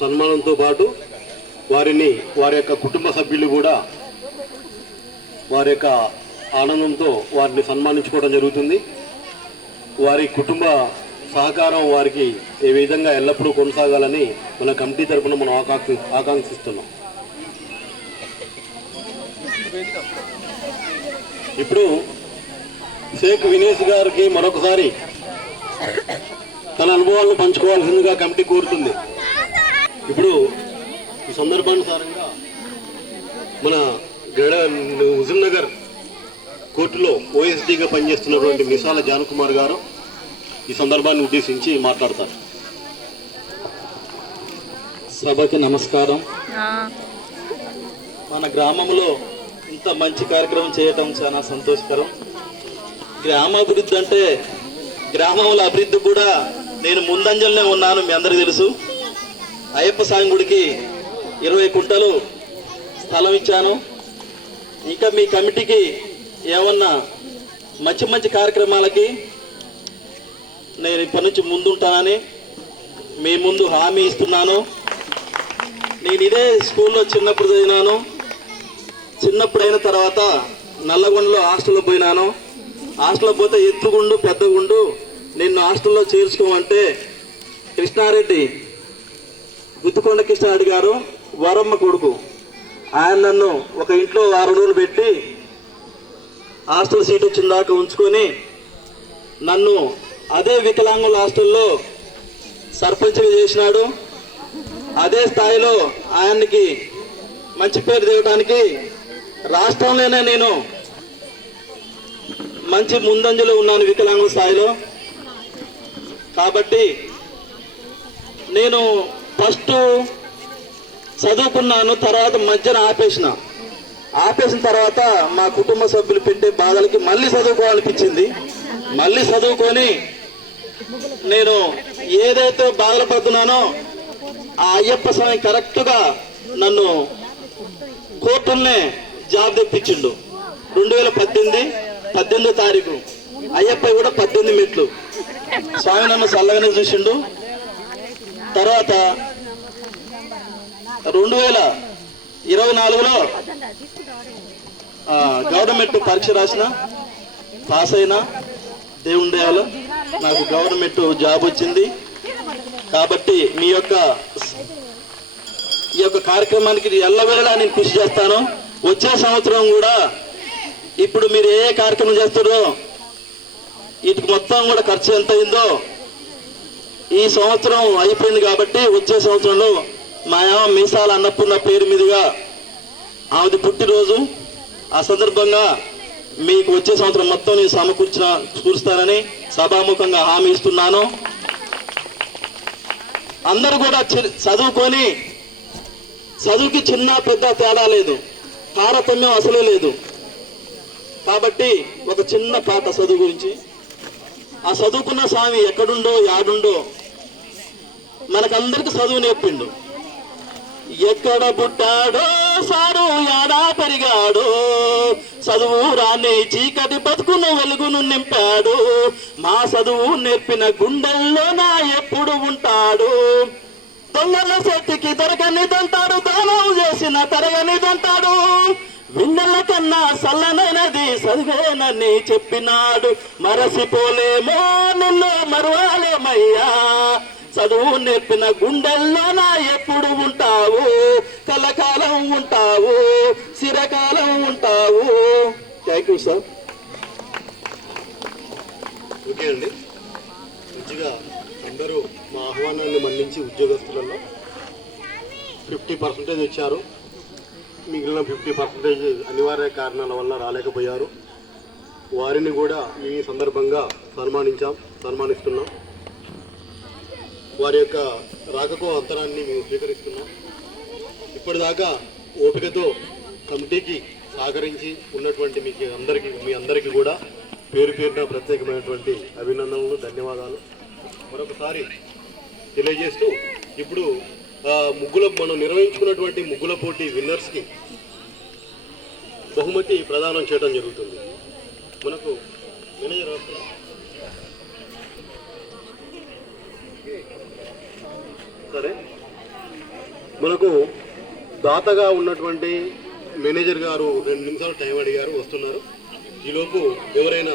సన్మానంతో పాటు వారిని వారి యొక్క కుటుంబ సభ్యులు కూడా వారి యొక్క ఆనందంతో వారిని సన్మానించుకోవడం జరుగుతుంది. వారి కుటుంబ సహకారం వారికి ఏ విధంగా ఎల్లప్పుడూ కొనసాగాలని మన కమిటీ తరఫున మనం ఆకాంక్షిస్తున్నాం. ఇప్పుడు షేక్ వినేష్ గారికి మరొకసారి తన అనుభవాలను పంచుకోవాల్సిందిగా కమిటీ కోరుతుంది. ఇప్పుడు ఈ సందర్భానుసారంగా మన హుజూర్నగర్ కోర్టులో ఓఎస్డీగా పనిచేస్తున్నటువంటి మిసాల జానకుమార్ గారు ఈ సందర్భాన్ని ఉద్దేశించి మాట్లాడతారు. సభకి నమస్కారం. మన గ్రామంలో ఇంత మంచి కార్యక్రమం చేయటం చాలా సంతోషకరం. గ్రామాభివృద్ధి అంటే గ్రామంలో అభివృద్ధి కూడా నేను ముందంజలనే ఉన్నాను. మీ అందరికీ తెలుసు. అయ్యప్ప స్వామి గుడికి 20 కుంటలు స్థలం ఇచ్చాను. ఇంకా మీ కమిటీకి ఏమన్నా మంచి మంచి కార్యక్రమాలకి నేను ఇప్పటి నుంచి ముందుంటానని మీ ముందు హామీ ఇస్తున్నాను. నేను ఇదే స్కూల్లో చిన్నప్పుడు చదివినాను. చిన్నప్పుడు అయిన తర్వాత నల్లగొండలో హాస్టల్లో పోయినాను. హాస్టల్లో పోతే ఎత్తుగుండు పెద్దగుండు నిన్ను హాస్టల్లో చేర్చుకోమంటే కృష్ణారెడ్డి గుత్తుకొండ కృష్ణారెడ్డి గారు వరమ్మ కొడుకు, ఆయన నన్ను ఒక ఇంట్లో 6 రోజులు పెట్టి హాస్టల్ సీట్ వచ్చిన దాకా ఉంచుకొని నన్ను అదే వికలాంగుల హాస్టల్లో సర్పంచ్గా చేసినాడు. అదే స్థాయిలో ఆయనకి మంచి పేరు తేవడానికి రాష్ట్రంలోనే నేను మంచి ముందంజలో ఉన్నాను వికలాంగుల స్థాయిలో. కాబట్టి నేను ఫస్ట్ చదువుకున్నాను, తర్వాత మధ్యన ఆపేసిన తర్వాత మా కుటుంబ సభ్యులు పెట్టే బాధలకి మళ్ళీ చదువుకోవాలనిపించింది. మళ్ళీ చదువుకొని నేను ఏదైతే బాధలు పడుతున్నానో ఆ అయ్యప్ప స్వామి కరెక్ట్గా నన్ను కోర్టుల్నే జాబ్ తెప్పించిండు. 2018 తారీఖు అయ్యప్ప కూడా 18 మెట్లు. స్వామి నన్ను చల్లగానే చూసిండు. తర్వాత 2024లో గవర్నమెంట్ పరీక్ష రాసిన పాస్ అయినా దేవుని దయలో నాకు గవర్నమెంట్ జాబ్ వచ్చింది. కాబట్టి ఈ యొక్క కార్యక్రమానికి ఎల్లవేళలా నేను కృషి చేస్తాను. వచ్చే సంవత్సరం కూడా ఇప్పుడు మీరు ఏ కార్యక్రమం చేస్తారో వీటికి మొత్తం కూడా ఖర్చు ఎంత అయిందో ఈ సంవత్సరం అయిపోయింది. కాబట్టి వచ్చే సంవత్సరంలో మా మీసాల అన్నపూర్ణ పేరు మీదుగా ఆమెది పుట్టినరోజు. ఆ సందర్భంగా మీకు వచ్చే సంవత్సరం మొత్తం నేను సమకూరుస్తానని సభాముఖంగా హామీ ఇస్తున్నాను. అందరూ కూడా చదువుకొని చదువుకి చిన్న పెద్ద తేడా లేదు, తారతమ్యం అసలే లేదు. కాబట్టి ఒక చిన్న పాట చదువు గురించి. ఆ చదువుకున్న స్వామి ఎక్కడుండో యాడుండో మనకందరికి చదువు నేర్పిండు. ఎక్కడ పుట్టాడో సాడు యాడా పెరిగాడో చదువు రాని చీకటి బతుకును వెలుగును నింపాడు. మా చదువు నేర్పిన గుండెల్లో నా ఎప్పుడు ఉంటాడు. దొంగల చేతికి దొరకనిదంటాడు, దానం చేసిన తరగనిదంటాడు. విన్నెల కన్నా చల్లనైనది చదివేనని చెప్పినాడు. మరసిపోలేమో నిన్ను మరవాలేమయ్యా. చదువు నేర్పిన గుండెల్లో నా ఎప్పుడు ఉంటావు. కలకాలం ఉంటావు, చిరకాలం ఉంటావు. Thank you sir. ఓకే అండి. మంచిగా అందరూ మా ఆహ్వానాన్ని మన్నించి ఉద్యోగస్తులలో 50% ఇచ్చారు. మిగిలిన 50% అనివార్య కారణాల వల్ల రాలేకపోయారు. వారిని కూడా ఈ సందర్భంగా సన్మానిస్తున్నాం. వారి యొక్క రాకకో అంతరాన్ని మేము స్వీకరిస్తున్నాం. ఇప్పటిదాకా ఓపికతో కమిటీకి సహకరించి ఉన్నటువంటి మీ అందరికీ కూడా పేరు పేరున ప్రత్యేకమైనటువంటి అభినందనలు, ధన్యవాదాలు మరొకసారి తెలియజేస్తూ ఇప్పుడు మనం నిర్వహించుకున్నటువంటి ముగ్గుల పోటీ విన్నర్స్కి బహుమతి ప్రదానం చేయడం జరుగుతుంది. మనకు మేనేజర్ సరే మనకు దాతగా ఉన్నటువంటి మేనేజర్ గారు 2 నిమిషాలు టైం అడిగారు, వస్తున్నారు. ఈలోపు ఎవరైనా